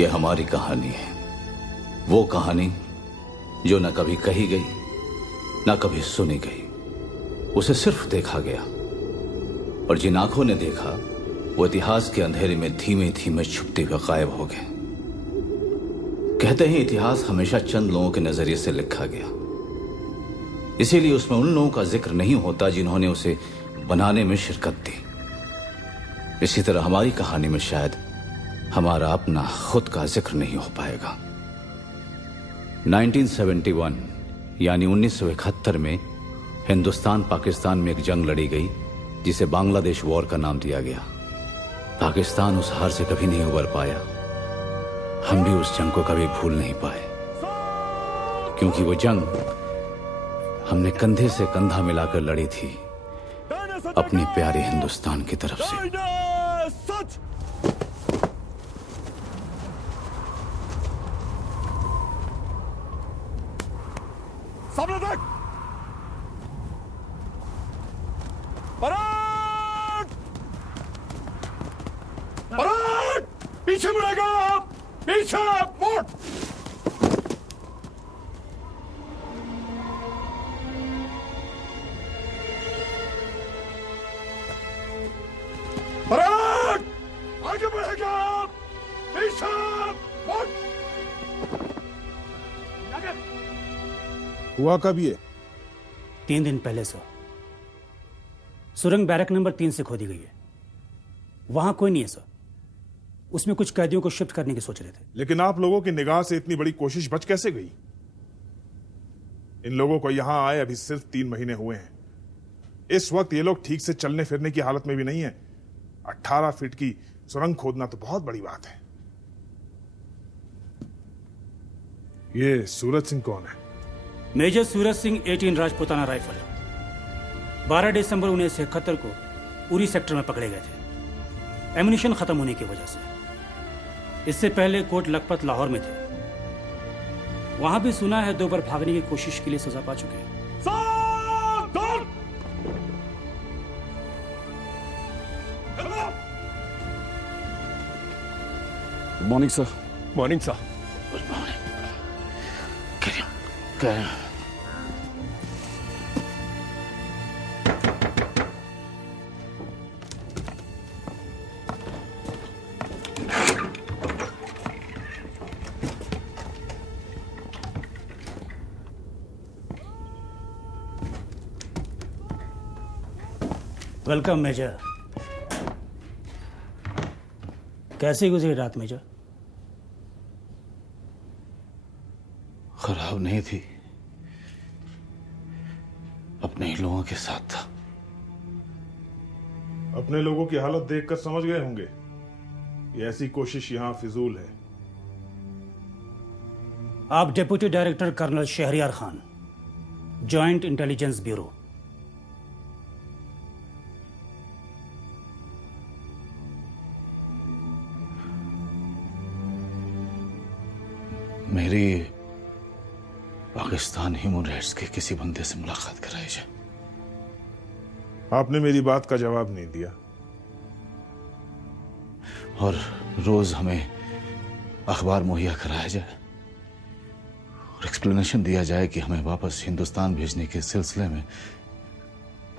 ये हमारी कहानी है, वो कहानी जो न कभी कही गई न कभी सुनी गई। उसे सिर्फ देखा गया, और जिन आंखों ने देखा वो इतिहास के अंधेरे में धीमे धीमे छुपते हुए गायब हो गए। कहते हैं इतिहास हमेशा चंद लोगों के नजरिए से लिखा गया, इसीलिए उसमें उन लोगों का जिक्र नहीं होता जिन्होंने उसे बनाने में शिरकत दी। इसी तरह हमारी कहानी में शायद हमारा अपना खुद का जिक्र नहीं हो पाएगा। 1971 यानी 1971 में हिंदुस्तान पाकिस्तान में एक जंग लड़ी गई जिसे बांग्लादेश वॉर का नाम दिया गया। पाकिस्तान उस हार से कभी नहीं उबर पाया। हम भी उस जंग को कभी भूल नहीं पाए, क्योंकि वो जंग हमने कंधे से कंधा मिलाकर लड़ी थी अपने प्यारे हिंदुस्तान की तरफ से। सामने देख। पराग! पराग! पीछे मुड़ेगा आप! पीछे मुड़! पराग! आगे बढ़ेगा आप! पीछे मुड़! हुआ कब ये? 3 दिन पहले सर। सुरंग बैरक नंबर 3 से खोदी गई है। वहां कोई नहीं है सर। उसमें कुछ कैदियों को शिफ्ट करने की सोच रहे थे। लेकिन आप लोगों की निगाह से इतनी बड़ी कोशिश बच कैसे गई? इन लोगों को यहां आए अभी सिर्फ 3 महीने हुए हैं। इस वक्त ये लोग ठीक से चलने फिरने की हालत में भी नहीं है। 18 फीट की सुरंग खोदना तो बहुत बड़ी बात है। ये सूरज सिंह कौन है? Major Suraj Singh 18 Rajputana rifle. 12 दिसंबर 1971 को उरी सेक्टर में पकड़े गए थे, एम्यूनिशन खत्म होने की वजह से। इससे पहले कोट लखपत लाहौर में थे। वहां भी सुना है 2 बार भागने की कोशिश के लिए सजा पा चुके हैं। Good morning sir. Morning sir. Good morning. क्या वेलकम मेजर। कैसे गुजरी रात मेजर? खराब नहीं थी, अपने ही लोगों के साथ था। अपने लोगों की हालत देखकर समझ गए होंगे ये ऐसी कोशिश यहां फिजूल है। आप deputy director colonel Shahryar Khan, joint intelligence bureau. मेरी पाकिस्तान ह्यूमन राइट्स के किसी बंदे से मुलाकात कराई जाए। आपने मेरी बात का जवाब नहीं दिया। और रोज हमें अखबार मुहैया कराया जाए और एक्सप्लेनेशन दिया जाए कि हमें वापस हिंदुस्तान भेजने के सिलसिले में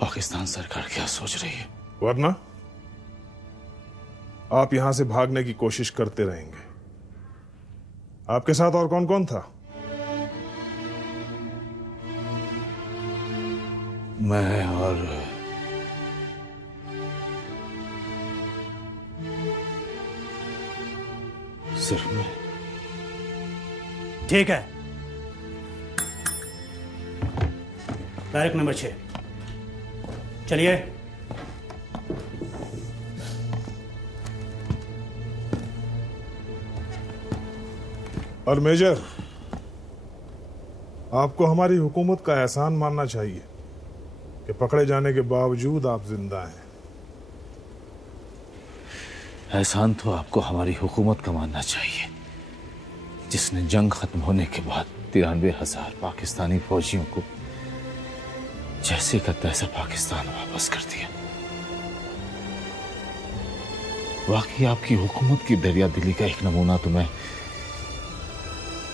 पाकिस्तान सरकार क्या सोच रही है। वरना आप यहां से भागने की कोशिश करते रहेंगे। आपके साथ और कौन कौन था? मैं और सिर्फ मैं। ठीक है। बैरक नंबर 6, चलिए। और मेजर, आपको हमारी हुकूमत का एहसान मानना चाहिए कि पकड़े जाने के बावजूद आप जिंदा हैं। एहसान तो आपको हमारी हुकूमत का मानना चाहिए, जिसने जंग खत्म होने के बाद 93,000 पाकिस्तानी फौजियों को जैसे का तैसा पाकिस्तान वापस कर दिया। वाकई आपकी हुकूमत की दरिया दिली का एक नमूना तो मैं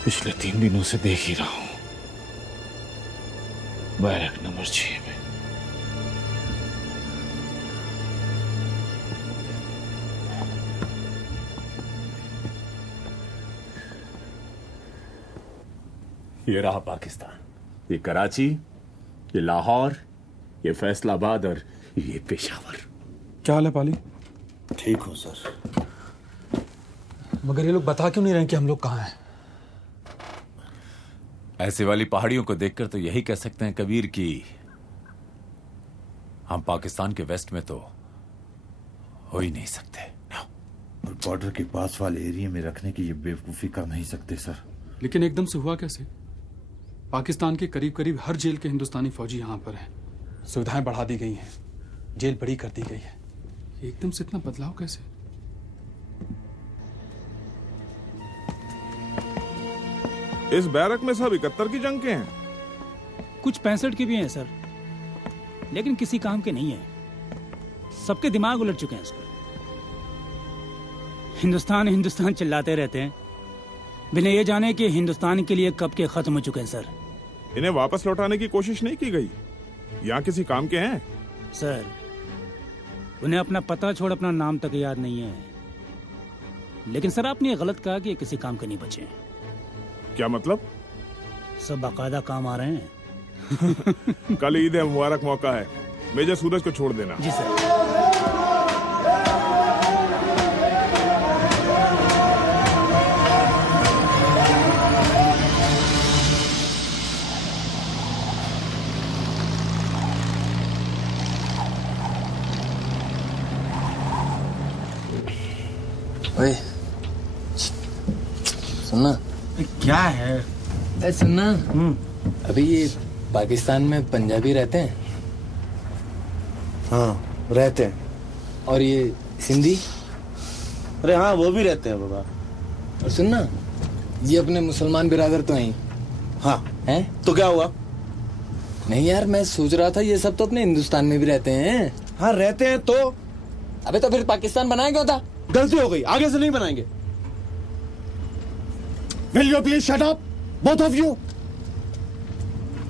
पिछले 3 दिनों से देख ही रहा हूं, बैरक नंबर 6 में। ये रहा पाकिस्तान, ये कराची, ये लाहौर, ये फैसलाबाद और ये पेशावर। क्या हाल है पाली? ठीक हो सर। मगर ये लोग बता क्यों नहीं रहे कि हम लोग कहाँ हैं? ऐसे वाली पहाड़ियों को देखकर तो यही कह सकते हैं कबीर कि हम पाकिस्तान के वेस्ट में तो हो ही नहीं सकते। और बॉर्डर के पास वाले एरिया में रखने की ये बेवकूफी कर नहीं सकते सर। लेकिन एकदम से हुआ कैसे? पाकिस्तान के करीब करीब हर जेल के हिंदुस्तानी फौजी यहाँ पर हैं। सुविधाएं बढ़ा दी गई हैं, जेल बड़ी कर दी गई है। एकदम से इतना बदलाव कैसे? इस बैरक में सब 71 की जंग के हैं। कुछ 65 के भी हैं सर, लेकिन किसी काम के नहीं है। सबके दिमाग उलट चुके हैं सर। हिंदुस्तान हिंदुस्तान चिल्लाते रहते हैं बिना ये जाने कि हिंदुस्तान के लिए कब के खत्म हो चुके हैं सर। इन्हें वापस लौटाने की कोशिश नहीं की गई? यहाँ किसी काम के हैं? सर उन्हें अपना पता छोड़ अपना नाम तक याद नहीं है। लेकिन सर आपने ये गलत कहा कि ये किसी काम के नहीं बचे हैं। क्या मतलब? सब बाकायदा काम आ रहे हैं। कल ईद है, मुबारक मौका है। मेजर सूरज को छोड़ देना। जी सर। ओए सुनना। क्या है? अरे सुनना, अभी ये पाकिस्तान में पंजाबी रहते हैं? हाँ रहते हैं। और ये सिंधी? अरे हाँ वो भी रहते हैं बाबा। और सुनना, ये अपने मुसलमान बिरादर तो हैं? हाँ। हैं? तो क्या हुआ? नहीं यार, मैं सोच रहा था ये सब तो अपने हिंदुस्तान में भी रहते हैं। हाँ रहते हैं तो। अबे तो फिर पाकिस्तान बनाया क्यों था? गलती हो गई, आगे से नहीं बनाएंगे। Will you please shut up, both of you?